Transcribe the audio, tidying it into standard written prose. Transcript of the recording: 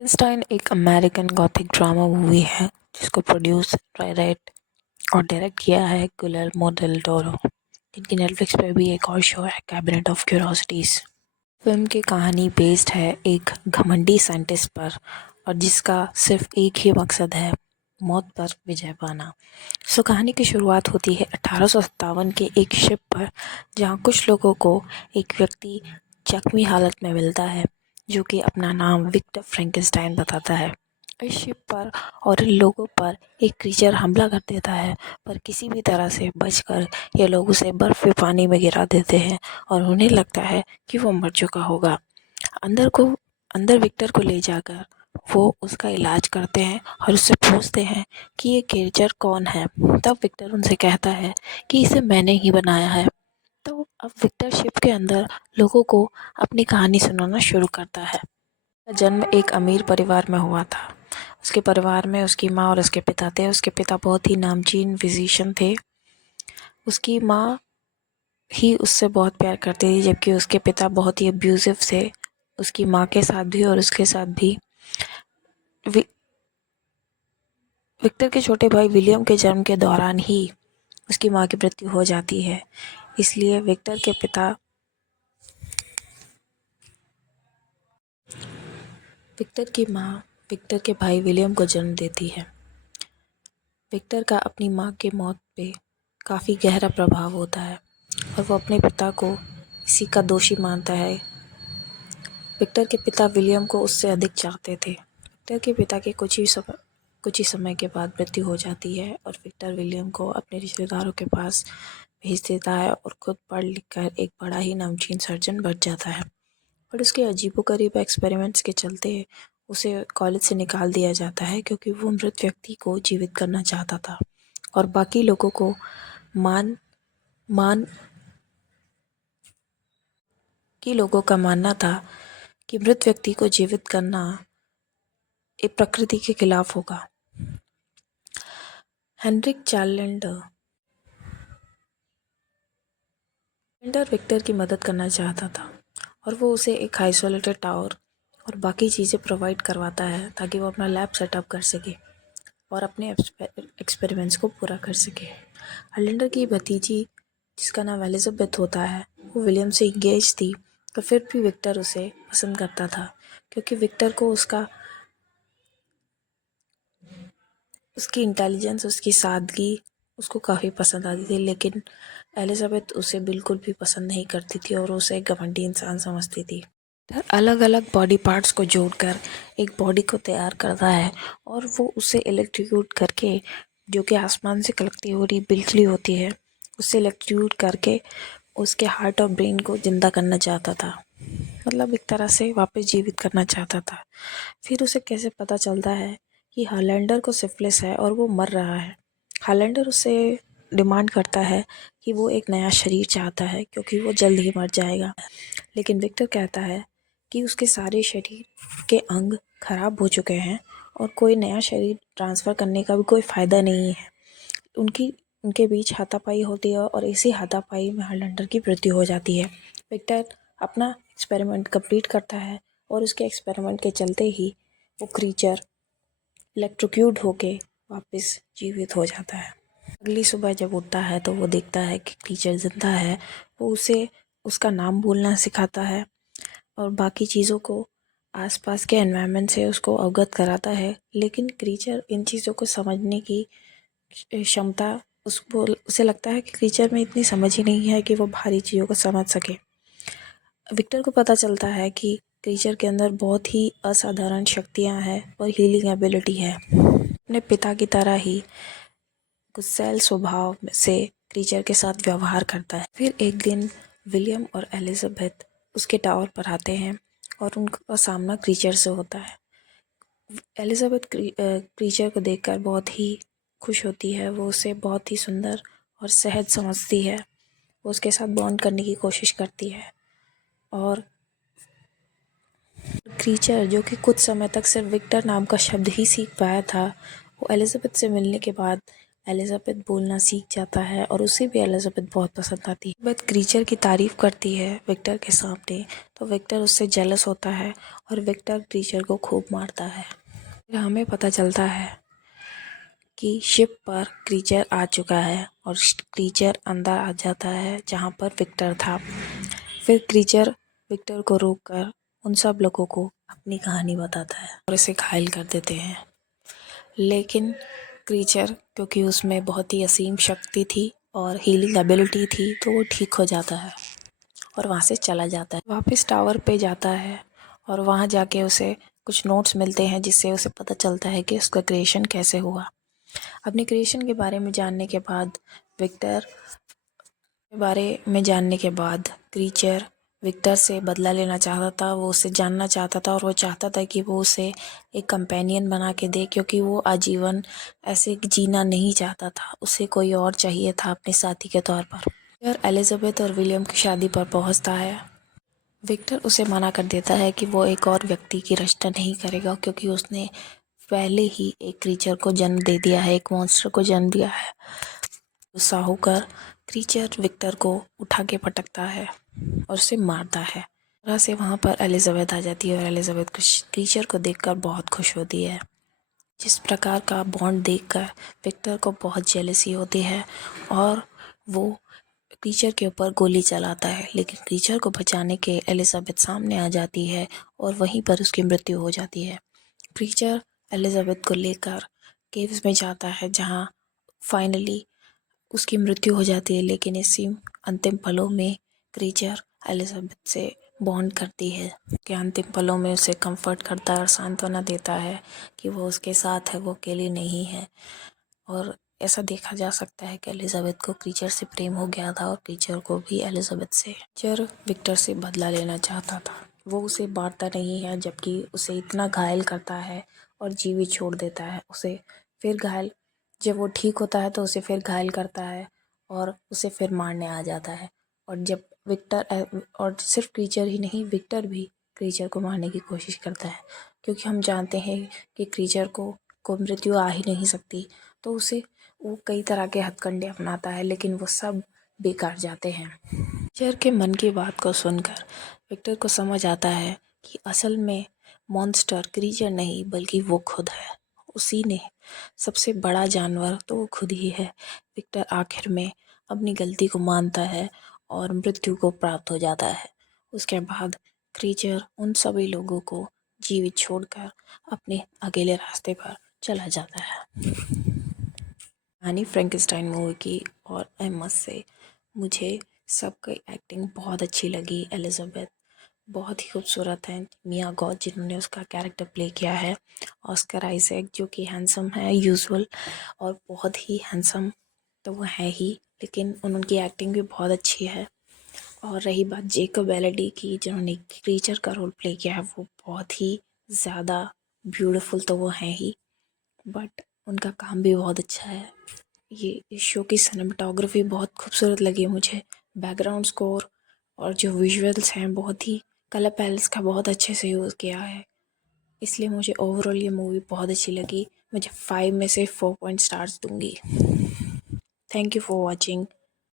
Frankenstein एक American Gothic drama movie है जिसको प्रोड्यूस, राइट और डायरेक्ट किया है गुइलेर्मो डेल टोरो, जिनकी नेटफ्लिक्स पे भी एक और शो है कैबिनेट ऑफ क्यूरियोसिटीज। फिल्म की कहानी बेस्ड है एक घमंडी साइंटिस्ट पर और जिसका सिर्फ एक ही मकसद है, मौत पर विजय पाना। कहानी की शुरुआत होती है 1857 के एक शिप पर, जहां कुछ लोगों को एक व्यक्ति जख्मी हालत में मिलता है जो कि अपना नाम विक्टर फ्रैंकेनस्टाइन बताता है। इस शिप पर और इन लोगों पर एक क्रीचर हमला कर देता है, पर किसी भी तरह से बचकर ये लोग उसे बर्फ के पानी में गिरा देते हैं और उन्हें लगता है कि वो मर चुका होगा। अंदर विक्टर को ले जाकर वो उसका इलाज करते हैं और उससे पूछते हैं कि ये क्रीचर कौन है। तब विक्टर उनसे कहता है कि इसे मैंने ही बनाया है। तो अब विक्टर शिप के अंदर लोगों को अपनी कहानी सुनाना शुरू करता है। जन्म एक अमीर परिवार में हुआ था। उसके परिवार में उसकी माँ और उसके पिता थे। उसके पिता बहुत ही नामचीन फिजिशियन थे। उसकी माँ ही उससे बहुत प्यार करती थी, जबकि उसके पिता बहुत ही अब्यूजिव थे, उसकी माँ के साथ भी और उसके साथ भी। विक्टर के छोटे भाई विलियम के जन्म के दौरान ही उसकी माँ की मृत्यु हो जाती है। इसलिए विक्टर की माँ विक्टर के भाई विलियम को जन्म देती है। विक्टर का अपनी माँ के मौत पे काफ़ी गहरा प्रभाव होता है और वो अपने पिता को इसी का दोषी मानता है। विक्टर के पिता विलियम को उससे अधिक चाहते थे। विक्टर के पिता के कुछ ही समय के बाद मृत्यु हो जाती है और विक्टर विलियम को अपने रिश्तेदारों के पास भेज देता है और खुद पढ़ लिख कर एक बड़ा ही नामचीन सर्जन बन जाता है। पर उसके अजीबोगरीब एक्सपेरिमेंट्स के चलते उसे कॉलेज से निकाल दिया जाता है, क्योंकि वो मृत व्यक्ति को जीवित करना चाहता था और बाकी लोगों को मान मान कि लोगों का मानना था कि मृत व्यक्ति को जीवित करना एक प्रकृति के खिलाफ होगा। हेनरिक चार्लेंडर विक्टर की मदद करना चाहता था और वो उसे एक आइसोलेटेड टावर और बाकी चीज़ें प्रोवाइड करवाता है ताकि वो अपना लैब सेटअप कर सके और अपने एक्सपेरिमेंट्स को पूरा कर सके। हलेंडर की भतीजी, जिसका नाम एलिजाबेथ होता है, वो विलियम से इंगेज थी, तो फिर भी विक्टर उसे पसंद करता था, क्योंकि विक्टर को उसकी इंटेलिजेंस, उसकी सादगी उसको काफ़ी पसंद आती थी। लेकिन एलिजाबेथ उसे बिल्कुल भी पसंद नहीं करती थी और उसे एक घमंडी इंसान समझती थी। अलग अलग बॉडी पार्ट्स को जोड़कर एक बॉडी को तैयार करता है और वो उसे इलेक्ट्रीक्यूट करके, जो कि आसमान से कलकती हो रही बिजली होती है, उससे इलेक्ट्रीक्यूट करके उसके हार्ट और ब्रेन को जिंदा करना चाहता था। मतलब एक तरह से वापस जीवित करना चाहता था। फिर उसे कैसे पता चलता है कि हालैंडर को सिफिलिस है और वो मर रहा है। हालैंडर उससे डिमांड करता है कि वो एक नया शरीर चाहता है, क्योंकि वो जल्द ही मर जाएगा। लेकिन विक्टर कहता है कि उसके सारे शरीर के अंग खराब हो चुके हैं और कोई नया शरीर ट्रांसफ़र करने का भी कोई फ़ायदा नहीं है। उनके बीच हाथापाई होती है और इसी हाथापाई में हालैंडर की मृत्यु हो जाती है। विक्टर अपना एक्सपेरिमेंट कंप्लीट करता है और उसके एक्सपेरिमेंट के चलते ही वो क्रीचर इलेक्ट्रोक्यूट होके वापस जीवित हो जाता है। अगली सुबह जब उठता है तो वो देखता है कि क्रीचर जिंदा है। वो उसे उसका नाम बोलना सिखाता है और बाकी चीज़ों को आसपास के एनवायरनमेंट से उसको अवगत कराता है। लेकिन क्रीचर इन चीज़ों को समझने की क्षमता, उसे लगता है कि क्रीचर में इतनी समझ ही नहीं है कि वो भारी चीज़ों को समझ सके। विक्टर को पता चलता है कि क्रीचर के अंदर बहुत ही असाधारण शक्तियाँ हैं और हीलिंग एबिलिटी है। अपने पिता की तरह ही गुस्सैल स्वभाव से क्रीचर के साथ व्यवहार करता है। फिर एक दिन विलियम और एलिजाबेथ उसके टावर पर आते हैं और उनका सामना क्रीचर से होता है। एलिजाबेथ क्रीचर को देखकर बहुत ही खुश होती है। वो उसे बहुत ही सुंदर और सहज समझती है। वो उसके साथ बॉन्ड करने की कोशिश करती है और क्रीचर, जो कि कुछ समय तक सिर्फ विक्टर नाम का शब्द ही सीख पाया था, वो एलिजाबेथ से मिलने के बाद एलिजाबेथ बोलना सीख जाता है और उसे भी एलिजाबेथ बहुत पसंद आती है। एलिजाबेथ क्रीचर की तारीफ करती है विक्टर के सामने, तो विक्टर उससे जेलस होता है और विक्टर क्रीचर को खूब मारता है। फिर हमें पता चलता है कि शिप पर क्रीचर आ चुका है और क्रीचर अंदर आ जाता है जहाँ पर विक्टर था। फिर क्रीचर विक्टर को रोककर उन सब लोगों को अपनी कहानी बताता है और इसे घायल कर देते हैं। लेकिन क्रीचर, क्योंकि उसमें बहुत ही असीम शक्ति थी और हीलिंग एबिलिटी थी, तो वो ठीक हो जाता है और वहाँ से चला जाता है। वापस टावर पे जाता है और वहाँ जाके उसे कुछ नोट्स मिलते हैं जिससे उसे पता चलता है कि उसका क्रिएशन कैसे हुआ। अपने क्रिएशन के बारे में जानने के बाद क्रीचर विक्टर से बदला लेना चाहता था। वो उसे जानना चाहता था और वो चाहता था कि वो उसे एक कंपेनियन बना के दे, क्योंकि वो आजीवन ऐसे जीना नहीं चाहता था। उसे कोई और चाहिए था अपने साथी के तौर पर। विक्टर एलिजाबेथ और विलियम की शादी पर पहुंचता है। विक्टर उसे मना कर देता है कि वो एक और व्यक्ति की रचना नहीं करेगा, क्योंकि उसने पहले ही एक क्रीचर को जन्म दे दिया है, एक मॉन्स्टर को जन्म दिया है। गुस्सा होकर क्रीचर विक्टर को उठा के पटकता है और उसे मारता है। तरह से वहाँ पर एलिजाबेथ आ जाती है और एलिजाबेथ क्रीचर को देखकर बहुत खुश होती है। जिस प्रकार का बॉन्ड देखकर विक्टर को बहुत जेलसी होती है और वो क्रीचर के ऊपर गोली चलाता है, लेकिन क्रीचर को बचाने के एलिजाबेथ सामने आ जाती है और वहीं पर उसकी मृत्यु हो जाती है। क्रीचर एलिजाबेथ को लेकर केव्स में जाता है जहाँ फाइनली उसकी मृत्यु हो जाती है, लेकिन इसी अंतिम पलों में क्रीचर एलिजाबेथ से बॉन्ड करती है कि अंतिम पलों में उसे कंफर्ट करता है और सांत्वना देता है कि वो उसके साथ है, वो अकेली नहीं है। और ऐसा देखा जा सकता है कि एलिजाबेथ को क्रीचर से प्रेम हो गया था और क्रीचर को भी एलिजाबेथ से। क्रीचर विक्टर से बदला लेना चाहता था। वो उसे मारता नहीं है, जबकि उसे इतना घायल करता है और जीवित छोड़ देता है। उसे फिर घायल, जब वो ठीक होता है तो उसे फिर घायल करता है और उसे फिर मारने आ जाता है। और जब विक्टर, और सिर्फ क्रीचर ही नहीं, विक्टर भी क्रीचर को मारने की कोशिश करता है, क्योंकि हम जानते हैं कि क्रीचर को मृत्यु आ ही नहीं सकती। तो वो कई तरह के हथकंडे अपनाता है, लेकिन वो सब बेकार जाते हैं। क्रीचर के मन की बात को सुनकर विक्टर को समझ आता है कि असल में मॉन्स्टर क्रीचर नहीं बल्कि वो खुद है। उसी ने सबसे बड़ा जानवर तो वो खुद ही है। विक्टर आखिर में अपनी गलती को मानता है और मृत्यु को प्राप्त हो जाता है। उसके बाद क्रीचर उन सभी लोगों को जीवित छोड़कर अपने अकेले रास्ते पर चला जाता है। कहानी फ्रैंकेनस्टाइन मूवी की, और आई मस्ट से मुझे सबकी एक्टिंग बहुत अच्छी लगी। एलिजाबेथ बहुत ही खूबसूरत है। मिया गॉथ जिन्होंने उसका कैरेक्टर प्ले किया है, ऑस्कर आइजैक जो कि हैंडसम है यूजुअल, और बहुत ही हैंडसम तो वो है ही, लेकिन उनकी एक्टिंग भी बहुत अच्छी है। और रही बात जेकब एलडी की, जिन्होंने क्रीचर का रोल प्ले किया है, वो बहुत ही ज़्यादा ब्यूटीफुल तो वो हैं ही, बट उनका काम भी बहुत अच्छा है। ये इस शो की सिनेमेटोग्राफी बहुत खूबसूरत लगी मुझे। बैकग्राउंड स्कोर और जो विजुअल्स हैं, बहुत ही कलर पैलेट्स का बहुत अच्छे से यूज़ किया है, इसलिए मुझे ओवरऑल ये मूवी बहुत अच्छी लगी। मुझे 5 में से 4 पॉइंट स्टार्स दूंगी। Thank you for watching.